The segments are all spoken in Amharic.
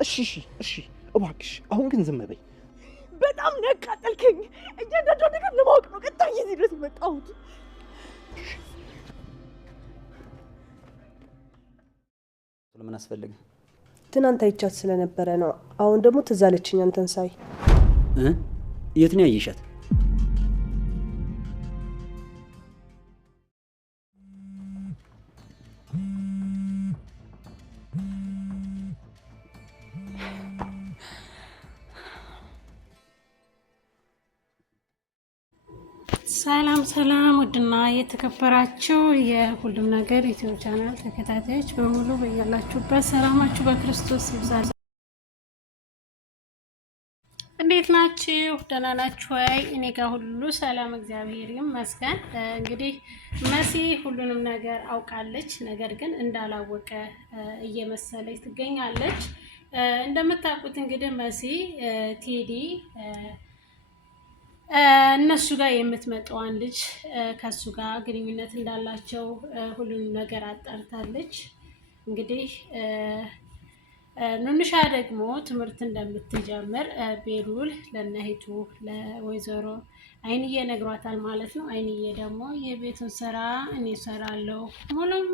እሺ እባክሽ አሁን ግን ዝም በይ። በጣም ነው ያቃጠልከኝ። እያንዳንዷ ነገር ለማወቅ ነው ቀጥታ እዚህ ድረስ የመጣሁት። ለምን አስፈልግ? ትናንት አይቻት ስለነበረ ነው። አሁን ደግሞ ትዝ አለችኝ አንተን ሳይ። የት ነው ያየሻት? ሰላም ውድና የተከበራችሁ የሁሉም ነገር ዩቲዩብ ቻናል ተከታታዮች በሙሉ በያላችሁበት ሰላማችሁ በክርስቶስ ይብዛል። እንዴት ናችሁ? ደህና ናችሁ ወይ? እኔ ጋር ሁሉ ሰላም እግዚአብሔር ይመስገን። እንግዲህ መሲ ሁሉንም ነገር አውቃለች፣ ነገር ግን እንዳላወቀ እየመሰለች ትገኛለች። እንደምታውቁት እንግዲህ መሲ ቴዲ እነሱ ጋር የምትመጣዋን ልጅ ከሱ ጋር ግንኙነት እንዳላቸው ሁሉንም ነገር አጣርታለች። እንግዲህ ኑንሻ ደግሞ ትምህርት እንደምትጀምር ቤሉል ለነሂቱ ለወይዘሮ አይንዬ ነግሯታል ማለት ነው። አይንዬ ደግሞ የቤቱን ስራ እኔ እሰራለሁ፣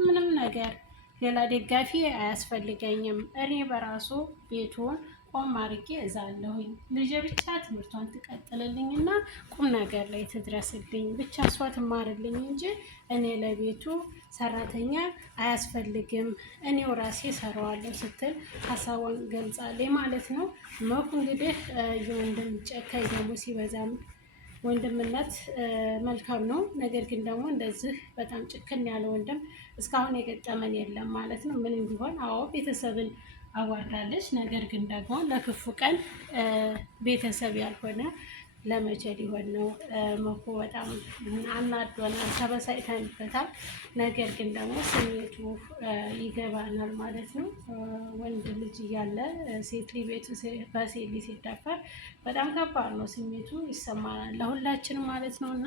ምንም ነገር ሌላ ደጋፊ አያስፈልገኝም፣ እኔ በራሱ ቤቱን ቆም አድርጌ እዛለሁኝ፣ ልጄ ብቻ ትምህርቷን ትቀጥልልኝ እና ቁም ነገር ላይ ትድረስልኝ፣ ብቻ እሷ ትማርልኝ እንጂ እኔ ለቤቱ ሰራተኛ አያስፈልግም፣ እኔው ራሴ ሰራዋለሁ ስትል ሀሳቧን ገልጻለች ማለት ነው። መኩ እንግዲህ የወንድም ጨካኝ ደግሞ ሲበዛም ወንድምነት መልካም ነው። ነገር ግን ደግሞ እንደዚህ በጣም ጭክን ያለ ወንድም እስካሁን የገጠመን የለም ማለት ነው። ምንም ቢሆን አዎ ቤተሰብን አዋርዳለች። ነገር ግን ደግሞ ለክፉ ቀን ቤተሰብ ያልሆነ ለመቼ ሊሆን ነው? መኩ በጣም አናዶናል፣ ተበሳጭተንበታል። ነገር ግን ደግሞ ስሜቱ ይገባናል ማለት ነው። ወንድ ልጅ እያለ ሴት ልጅ ቤቱ በሴት ልጅ ሲደፈር በጣም ከባድ ነው፣ ስሜቱ ይሰማናል ለሁላችንም ማለት ነው። እና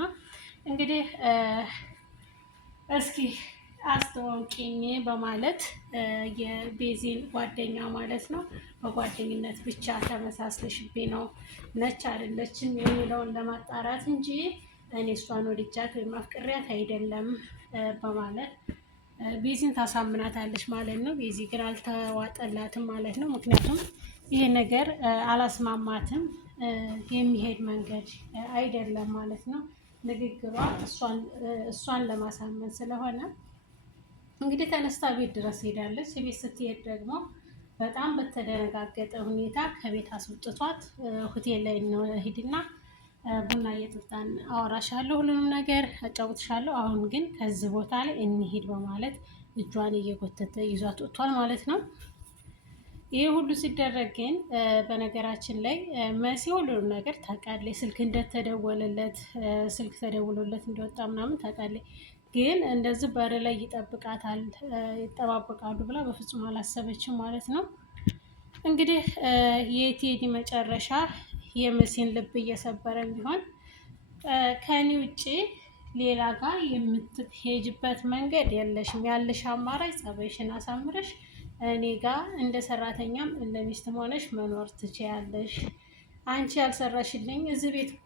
እንግዲህ እስኪ አስተዋውቂኝ በማለት የቤዚን ጓደኛ ማለት ነው በጓደኝነት ብቻ ተመሳስለሽብኝ ነው ነች አይደለችም የሚለውን ለማጣራት እንጂ እኔ እሷን ወድጃት ወይም አፍቅሪያት አይደለም በማለት ቤዚን ታሳምናታለች ማለት ነው። ቤዚ ግን አልተዋጠላትም ማለት ነው። ምክንያቱም ይሄ ነገር አላስማማትም፣ የሚሄድ መንገድ አይደለም ማለት ነው። ንግግሯ እሷን ለማሳመን ስለሆነ እንግዲህ ተነስታ ቤት ድረስ ሄዳለች። ቤት ስትሄድ ደግሞ በጣም በተደነጋገጠ ሁኔታ ከቤት አስወጥቷት ሆቴል ላይ ሂድና ቡና እየጠጣን አወራሻለሁ፣ ሁሉንም ነገር አጫውትሻለሁ፣ አሁን ግን ከዚህ ቦታ ላይ እንሂድ በማለት እጇን እየጎተተ ይዟት ወጥቷል ማለት ነው። ይህ ሁሉ ሲደረግ ግን በነገራችን ላይ መሲ ሁሉንም ነገር ታውቃለች። ስልክ እንደተደወለለት ስልክ ተደውሎለት እንደወጣ ምናምን ታውቃለች። ግን እንደዚህ በር ላይ ይጠብቃታል ይጠባበቃሉ ብላ በፍጹም አላሰበችም ማለት ነው። እንግዲህ የቴዲ መጨረሻ የመሲን ልብ እየሰበረ ቢሆን ከኔ ውጭ ሌላ ጋር የምትሄጅበት መንገድ የለሽም፣ ያለሽ አማራጭ ጸባይሽን አሳምረሽ እኔ ጋር እንደ ሰራተኛም እንደ ሚስትም ሆነሽ መኖር ትችያለሽ። አንቺ ያልሰራሽልኝ እዚህ ቤት እኮ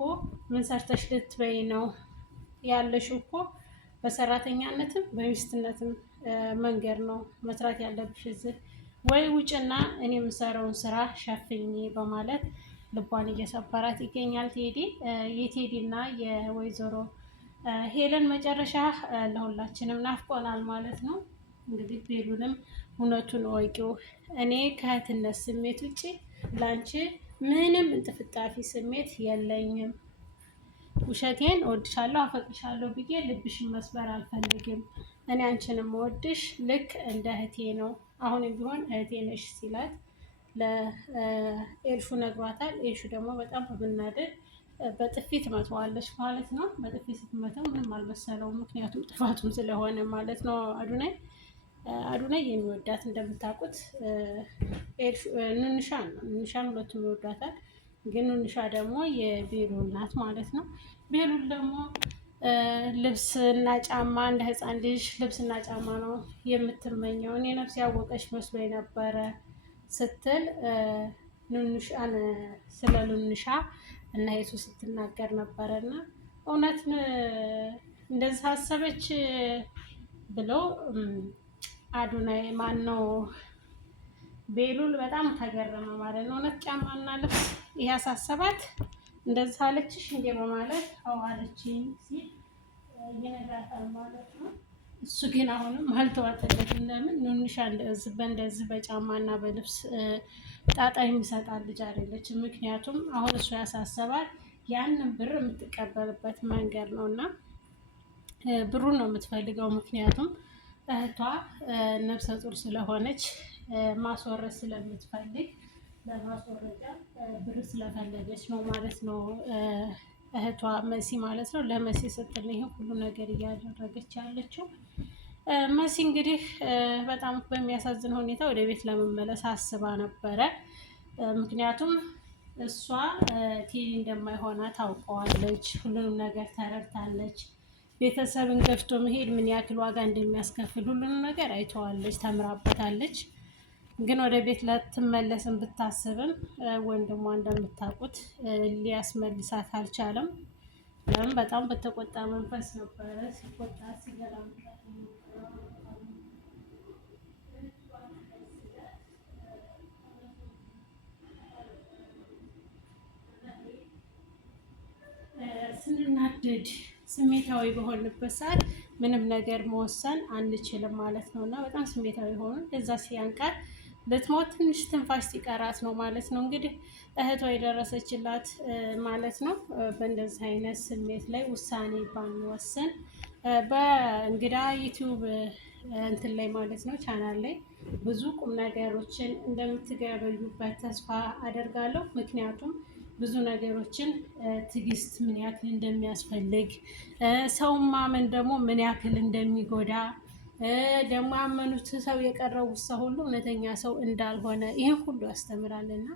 ምን ሰርተሽ ልትበይ ነው ያለሽ? እኮ በሰራተኛነትም በሚስትነትም መንገድ ነው መስራት ያለብሽ። እዚህ ወይ ውጭና እኔ የምሰራውን ስራ ሸፍኝ በማለት ልቧን እየሰበራት ይገኛል ቴዲ። የቴዲ እና የወይዘሮ ሄለን መጨረሻ ለሁላችንም ናፍቆናል ማለት ነው። እንግዲህ ቤሉንም እውነቱን ወቂው፣ እኔ ከእህትነት ስሜት ውጭ ላንቺ ምንም እንጥፍጣፊ ስሜት የለኝም። ውሸቴን እወድሻለሁ አፈቅርሻለሁ ብዬ ልብሽን መስበር አልፈልግም። እኔ አንቺንም እወድሽ ልክ እንደ እህቴ ነው። አሁንም ቢሆን እህቴ ነሽ ሲላት ለኤልሹ ነግሯታል። ኤልሹ ደግሞ በጣም በመናደድ በጥፊ ትመታዋለች ማለት ነው። በጥፊ ስትመታው ምንም አልመሰለውም፣ ምክንያቱም ጥፋቱም ስለሆነ ማለት ነው። አዱናይ የሚወዳት እንደምታውቁት ኑንሻን ነው። ኑንሻን ሁለቱም ይወዷታል። ግን ኑንሻ ደግሞ የቤሉል ናት ማለት ነው። ቤሉል ደግሞ ልብስና ጫማ እንደ ህፃን ልጅ ልብስና ጫማ ነው የምትመኘው። እኔ ነፍስ ያወቀች መስሎኝ ነበረ ስትል ኑንሻን ስለ ኑንሻ እና የሱ ስትናገር ነበረና እውነት እንደዚህ አሰበች ብሎ አዱናይ ማን ነው ቤሉል በጣም ተገረመ ማለት ነው። እውነት ጫማና ልብስ ያሳሰባት እንደዚህ አለችሽ እንዴ በማለት አዋለችኝ ሲል ይነግራታል ማለት ነው። እሱ ግን አሁንም አልተዋጠለትም። ለምን ኑንሻ እንደዚህ በጫማና በልብስ ጣጣ የሚሰጣት ልጅ አይደለችም። ምክንያቱም አሁን እሱ ያሳሰባት ያንን ብር የምትቀበልበት መንገድ ነው እና ብሩን ነው የምትፈልገው። ምክንያቱም እህቷ ነፍሰ ጡር ስለሆነች ማስወረድ ስለምትፈልግ ለማስወረጃ ብር ስለፈለገች ነው ማለት ነው። እህቷ መሲ ማለት ነው። ለመሲ ስትል ይሄ ሁሉ ነገር እያደረገች ያለችው። መሲ እንግዲህ በጣም በሚያሳዝን ሁኔታ ወደ ቤት ለመመለስ አስባ ነበረ። ምክንያቱም እሷ ቴዲ እንደማይሆና ታውቀዋለች። ሁሉንም ነገር ተረድታለች። ቤተሰብን ገፍቶ መሄድ ምን ያክል ዋጋ እንደሚያስከፍል ሁሉንም ነገር አይተዋለች፣ ተምራበታለች። ግን ወደ ቤት ላትመለስም ብታስብም ወንድሟ እንደምታውቁት ሊያስመልሳት አልቻለም። ለምን በጣም በተቆጣ መንፈስ ነበረ ሲቆጣ ሲገላምጣ ስንናደድ ስሜታዊ በሆንበት ሰዓት ምንም ነገር መወሰን አንችልም ማለት ነው። እና በጣም ስሜታዊ ሆኑ እዛ ሲያንቃት ልትሞት ትንሽ ትንፋሽ ሲቀራት ነው ማለት ነው እንግዲህ እህቷ የደረሰችላት ማለት ነው። በእንደዚህ አይነት ስሜት ላይ ውሳኔ ባንወስን በእንግዳ ዩቲዩብ እንትን ላይ ማለት ነው ቻናል ላይ ብዙ ቁም ነገሮችን እንደምትገበዩበት ተስፋ አደርጋለሁ። ምክንያቱም ብዙ ነገሮችን ትዕግስት ምን ያክል እንደሚያስፈልግ ሰውን ማመን ደግሞ ምን ያክል እንደሚጎዳ ደግሞ ያመኑት ሰው የቀረቡት ሰው ሁሉ እውነተኛ ሰው እንዳልሆነ ይህን ሁሉ ያስተምራልና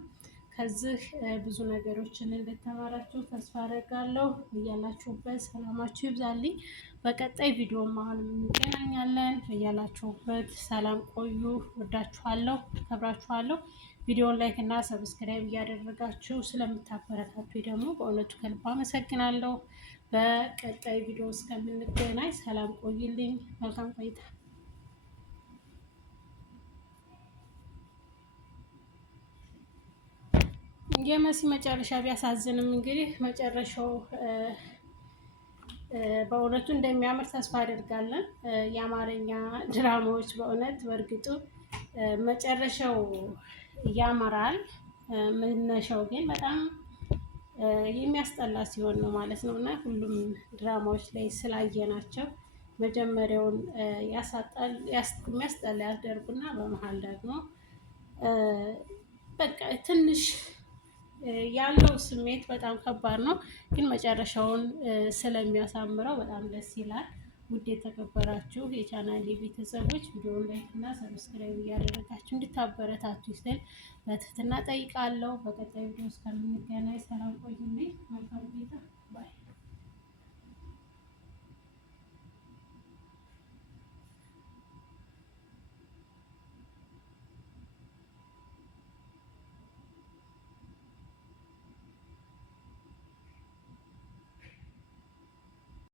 ከዚህ ብዙ ነገሮችን እንደተማራችሁ ተስፋ አደርጋለሁ። እያላችሁበት ሰላማችሁ ይብዛልኝ። በቀጣይ ቪዲዮም አሁንም እንገናኛለን። እያላችሁበት ሰላም ቆዩ። ወዳችኋለሁ፣ ከብራችኋለሁ። ቪዲዮን ላይክ እና ሰብስክራይብ እያደረጋችሁ ስለምታበረታቱ ደግሞ በእውነቱ ከልብ አመሰግናለሁ። በቀጣይ ቪዲዮ እስከምንገናኝ ሰላም ቆይልኝ። መልካም ቆይታ። የመሲ መጨረሻ ቢያሳዝንም እንግዲህ መጨረሻው በእውነቱ እንደሚያምር ተስፋ አደርጋለን። የአማርኛ ድራማዎች በእውነት በእርግጡ መጨረሻው ያምራል፣ መነሻው ግን በጣም የሚያስጠላ ሲሆን ነው ማለት ነው። እና ሁሉም ድራማዎች ላይ ስላየናቸው መጀመሪያውን የሚያስጠላ ያስደርጉና በመሀል ደግሞ በቃ ትንሽ ያለው ስሜት በጣም ከባድ ነው። ግን መጨረሻውን ስለሚያሳምረው በጣም ደስ ይላል። ውድ የተከበራችሁ የቻናሌ ቤተሰቦች ቪዲዮውን ላይክ እና ሰብስክራይብ እያደረጋችሁ እንድታበረታቱ ስል በትህትና ጠይቃለሁ። በቀጣይ ቪዲዮ እስከምንገናኝ ሰላም ቆዩልኝ። መልካም ጊዜ